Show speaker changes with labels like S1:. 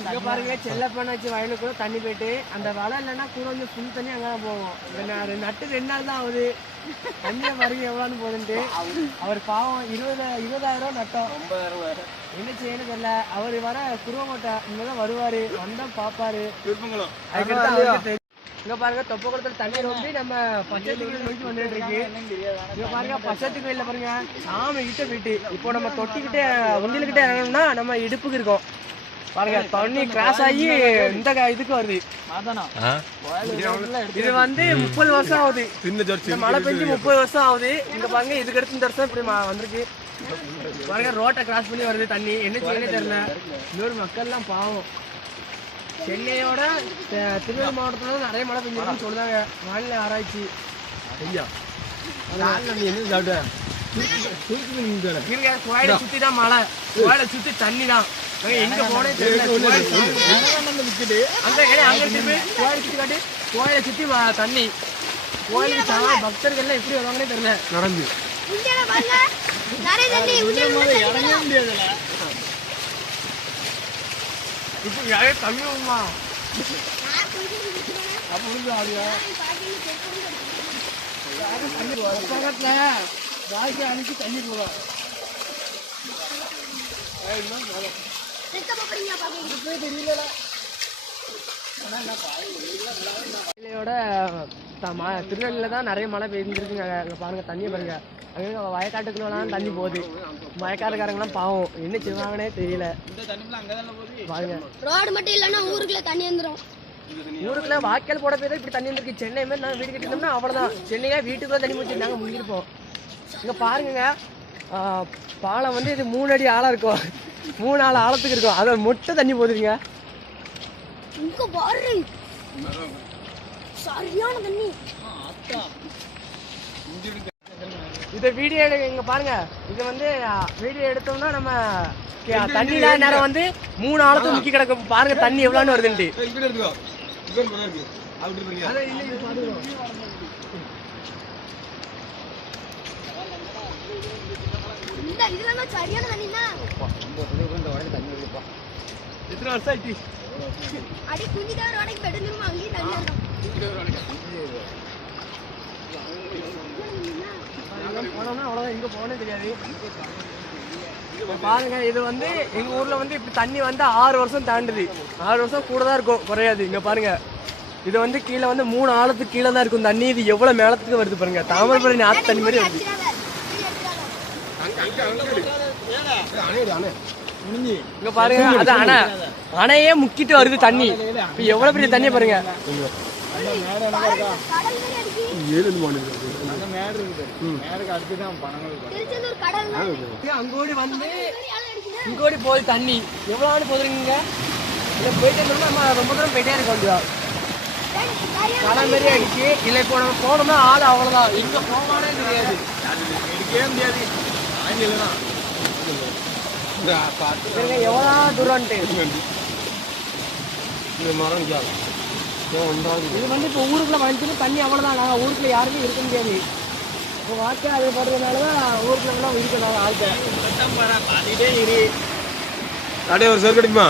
S1: இங்க பாருங்க செல்லப்பண்ண வச்சு வயலுக்குள்ள தண்ணி போயிட்டு அந்த வலை இல்லைன்னா கூட வந்து ஃபுல் தண்ணி அங்கே போவோம் நட்டு ரெண்டு நாள் தான் ஆகுது. தண்ணியை பாருங்க எவ்வளோன்னு போகுதுன்ட்டு அவர் பாவம் இருபது இருபதாயிரம் ரூபா நட்டோம். என்ன செய்யணும் தெரியல. அவர் வர குருவமோட்டை இனிமேல் வருவாரு. வந்தா பாப்பாரு அதுக்கடுத்து அவருக்கு தெரியும். இங்க பாருங்க தொப்ப குளத்துல தண்ணி ரொம்ப நம்ம பச்சைத்து கோயில் நோக்கி வந்துட்டு இருக்கு இங்க பாருங்க பச்சைத்து கோயில்ல பாருங்க சாமி கிட்ட போயிட்டு இப்போ நம்ம தொட்டிக்கிட்டே உண்டியல்கிட்ட இறங்கணும்னா நம்ம இடுப்புக்கு இருக்கோம். பாருங்க தண்ணி கிராஸ் ஆகி இந்த க- இதுக்கு வருது. இது வந்து முப்பது வருஷம் ஆகுது. இந்த மழை பெஞ்சு முப்பது வருஷம் ஆகுது. இங்க பாருங்க இதுக்கு அடுத்து இந்த வருஷம் இப்படி ம- வந்திருக்கு. பாருங்க ரோட்டை கிராஸ் பண்ணி வருது தண்ணி. என்ன செய்யணும் தெரியல இன்னொரு மக்கள்லாம் பாவம். சென்னையோட திருநெல்வேலி மாவட்டத்துல தான் நிறைய மழை பெஞ்சிருக்குன்னு சொல்லுதாங்க வானிலை ஆராய்ச்சி. ஐயா இருங்க கோயிலை சுத்தி தான் மழை. கோயிலை சுத்தி தண்ணி தான் எங்க போனே தெரியல. கோயில் சுத்தி காட்டு. கோயிலை ம- தண்ணி. கோயிலுக்கு சாமி பக்தர்கள் எல்லாம் எப்படி வருவாங்கன்னே தெரியல. நடந்து.
S2: நிறைய தண்ணி
S1: இப்போ யாரே தண்ணி வருமா அப்ப விழுந்து ஆடுங்க பக்கத்துல வாய்க்கு அனுப்பி தண்ணி ம- திருநெல்வேலியில தான் நிறைய மழை பெய்ஞ்சிருக்குங்க அங்க பாருங்க தண்ணியை பாருங்க. அங்க வயக்காட்டுக்குள்ளலாம் தண்ணி போகுது. வயக்காட்டுக்காரங்களாம் பாவம். என்ன செய்வாங்கன்னே தெரியல. பாருங்க
S2: ரோடு மட்டும் இல்லைன்னா ஊருக்குள்ள தண்ணி வந்துடும்
S1: ஊருக்குள்ள வாய்க்கால் போட போய் இப்படி தண்ணி வந்துருக்கு. சென்னை மாதிரி நாங்கள் வீடு கட்டிருந்தோம்னா அவ்வளோதான் சென்னையில வீட்டுக்குள்ள தண்ணி முடிச்சு நாங்கள் முங்கிருப்போம் இங்க பாருங்க. பாலம் வந்து இது மூணு அடி ஆழம் இருக்கும். மூணு ஆள் ஆழத்துக்கு இருக்கும். அதை மொட்டை தண்ணி போகுதுங்க
S2: இங்க பாரு சரியான தண்ணி.
S1: இதை வீடியோ எடு இங்க பாருங்க. இது வந்து வீடியோ எடுத்தோம்னா நம்ம தண்ணியில நேரம் வந்து மூணு ஆழத்துக்கு முக்கி கிடக்கும் பாருங்க தண்ணி எவ்வளோன்னு வருதுன்ட்டு. அதை இல்லை, இது பாருங்க.
S2: இந்த இதுல தான் சரியான தண்ணினா
S1: எத்தனை வருஷம் ஆச்சு?
S2: அடி குஞ்சு தவிர வடைக்கு பெடுந்துருமா அங்கேயும் தண்ணி வந்துடும்
S1: போனோம்னா அவ்வளோதான் எங்க போனே தெரியாது. பாருங்க இது வந்து எங்க ஊர்ல வந்து இப்படி தண்ணி வந்து ஆறு வருஷம் தாண்டுது. ஆறு வருஷம் கூட தான் இருக்கும் குறையாது. இங்க பாருங்க. இது வந்து கீழே வந்து மூணு ஆழத்துக்கு கீழே தான் இருக்கும் தண்ணி. இது எவ்வளவு மேலத்துக்கு வருது பாருங்க. தாமிரபரணி ஆற்று தண்ணி மாதிரி வருது. இங்க பாருங்க அது அணை. அணையே முக்கிட்டு வருது தண்ணி. எவ்வளவு பெரிய தண்ணி பாருங்க.
S2: கடல் மாதிரி
S1: அங்கோடி வந்து இங்கோடி போகுது தண்ணி. எவ்வளோ ஆண்டு போதுருங்க இல்லை போயிட்டே இருந்தோம்னா நம்ம ரொம்ப தூரம் போயிட்டே இருக்க வேண்டியதா? களை மாரி அடிச்சு இல்லை இப்போ நம்ம போனோம்னா ஆள் அவ்வளோதான் எங்கே போவானே தெரியாது. எடுக்கவே முடியாது. சரிங்க எவ்வளோ தூரம்ட்டு? இது. வந்து இப்போ ஊருக்குள்ள வந்துச்சுன்னா தண்ணி அவ்வளோதான் நாங்கள் ஊருக்குள்ள யாருமே இருக்க முடியாது. இப்போ வாக்கை அது போடுறதுனால தான் ஊருக்குள்ள இருக்கணும் ஆள்கிட்ட
S3: அப்படியே ஒரு சர்க்கடிமா